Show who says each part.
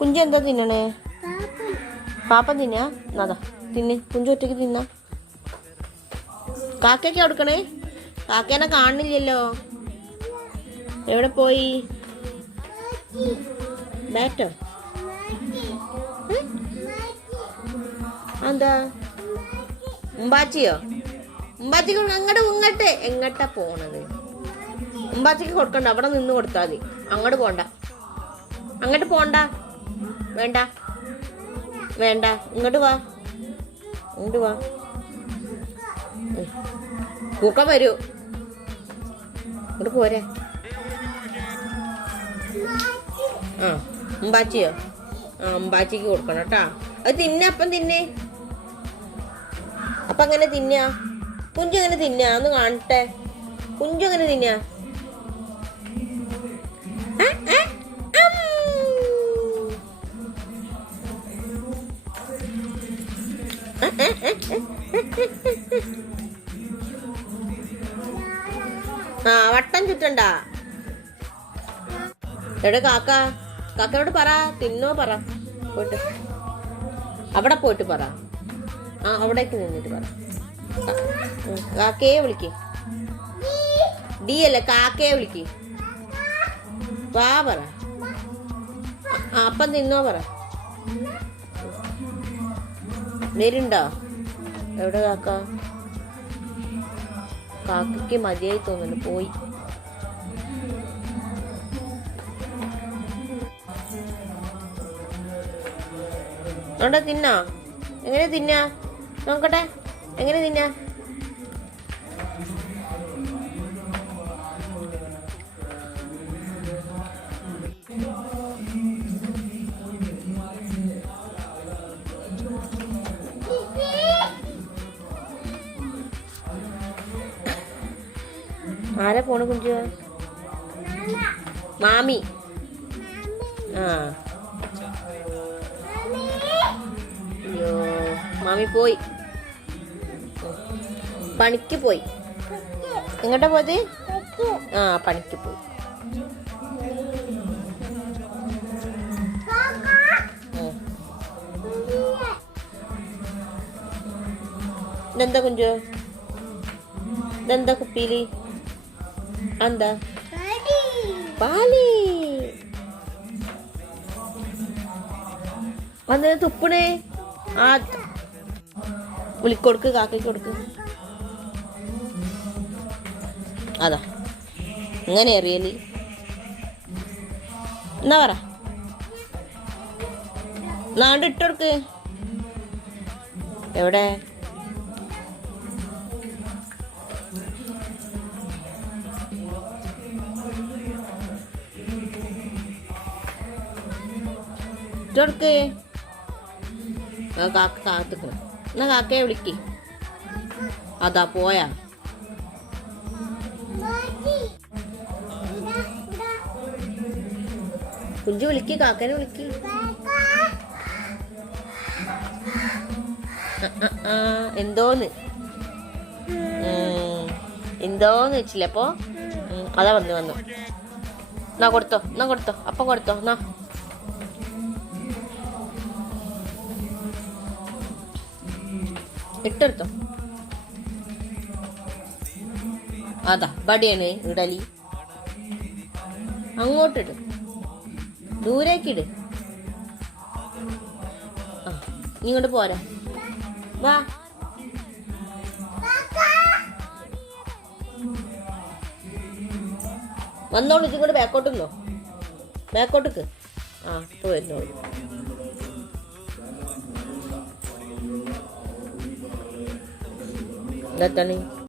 Speaker 1: കുഞ്ചു എന്താ തിന്നണേ? പാപ്പ. തിന്നാ? അതാ തിന്നെ. കുഞ്ചു ഒറ്റയ്ക്ക് തിന്ന. കാക്കയ്ക്ക് കൊടുക്കണേ? കാക്കേനെ കാണുന്നില്ലല്ലോ. എവിടെ പോയി? ബാറ്റോ? എന്താ ഉമ്പാച്ചിയോ? ഉമ്പാച്ചിക്ക് അങ്ങോട്ട് ഇങ്ങോട്ട്. എങ്ങട്ടാ പോണത്? ഉമ്പാച്ചിക്ക് കൊടുക്കണ്ട. അവിടെ നിന്ന് കൊടുത്താൽ മതി. അങ്ങോട്ട് പോണ്ട. അങ്ങോട്ട് പോണ്ട. വേണ്ട. വേണ്ട. ഇങ്ങോട്ട് വാ. ഇങ്ങോട്ട് വാ. പൂക്ക വരൂ. ഇങ്ങോട്ട് പോരെ. ആ ഉമ്പാച്ചിയോ ആ ഉമ്പാച്ചിക്ക് കൊടുക്കണം കേട്ടാ. അത് തിന്നെ അപ്പം തിന്നേ. അപ്പം അങ്ങനെ തിന്നാ? കുഞ്ചു എങ്ങനെ തിന്നാ? ഒന്ന് കാണട്ടെ. കുഞ്ചു എങ്ങനെ തിന്നാ? ആ, വട്ടം ചുറ്റണ്ട. എവിടെ കാക്ക കാക്കയോട് പറ തിന്നോ പറ. പോയിട്ട്. അവിടെ പോയിട്ട് പറ. ആ അവിടേക്ക് നിന്നിട്ട് പറ. കാക്കയെ വിളിക്ക്. ഡി അല്ല കാക്കയെ വിളിക്ക്. വാ പറ. അപ്പം തിന്നോ പറ. വരുണ്ടോ എവിടെ കാക്ക? കാക്കയ്ക്ക് മതിയായി തോന്നുന്നു. പോയി. അവിടെ തിന്നാ? എങ്ങനെ തിന്നാ? നോക്കട്ടെ. എങ്ങനെ തിന്നാ? ആരാ ഫോണ് കുഞ്ചു മാമി. ആ. അയ്യോ മാമി പോയി. പണിക്ക് പോയി. എങ്ങോട്ടാ പോയത്? ആ പണിക്ക് പോയി. ഇതെന്താ കുഞ്ചു? ഇതെന്താ കുപ്പിയിൽ എന്താ? Bali. വന്ന് തുപ്പണേ. ആ വിളിക്കൊടുക്ക് കാക്കയ്ക്ക് കൊടുക്ക്. അതാ. ഇങ്ങനെ അറിയൽ. എന്നാ പറ. നാണ്ട് ഇട്ടോർക്ക് എവിടെ? ഇട്ടൊടുക്ക് കാക്ക കാത്തുക്കണം എന്നാ കാക്കയെ വിളിക്ക്. അതാ പോയാ. കുഞ്ചു വിളിക്ക് കാക്കനെ വിളിക്ക്. എന്തോന്ന്? എന്തോന്ന് വെച്ചില്ല അപ്പോ? അതാ വന്നു വന്നു. എന്നാ കൊടുത്തോ എന്നാ കൊടുത്തോ അപ്പൊ കൊടുത്തോ എന്നാ. ഇട്ടെടുത്തോ. അതാ ബടിയാണ് ഇടലി അങ്ങോട്ടിട്. ദൂരേക്കിട്. ഇങ്ങോട്ട് പോരാ. വാ. വന്നോളൂ ഇതിങ്ങോട്ട് കൂടെ ബാക്കോട്ടുന്നോ ബാക്കോട്ടേക്ക് ആ ഇപ്പോൾ വരുന്നോളൂ Dadaling.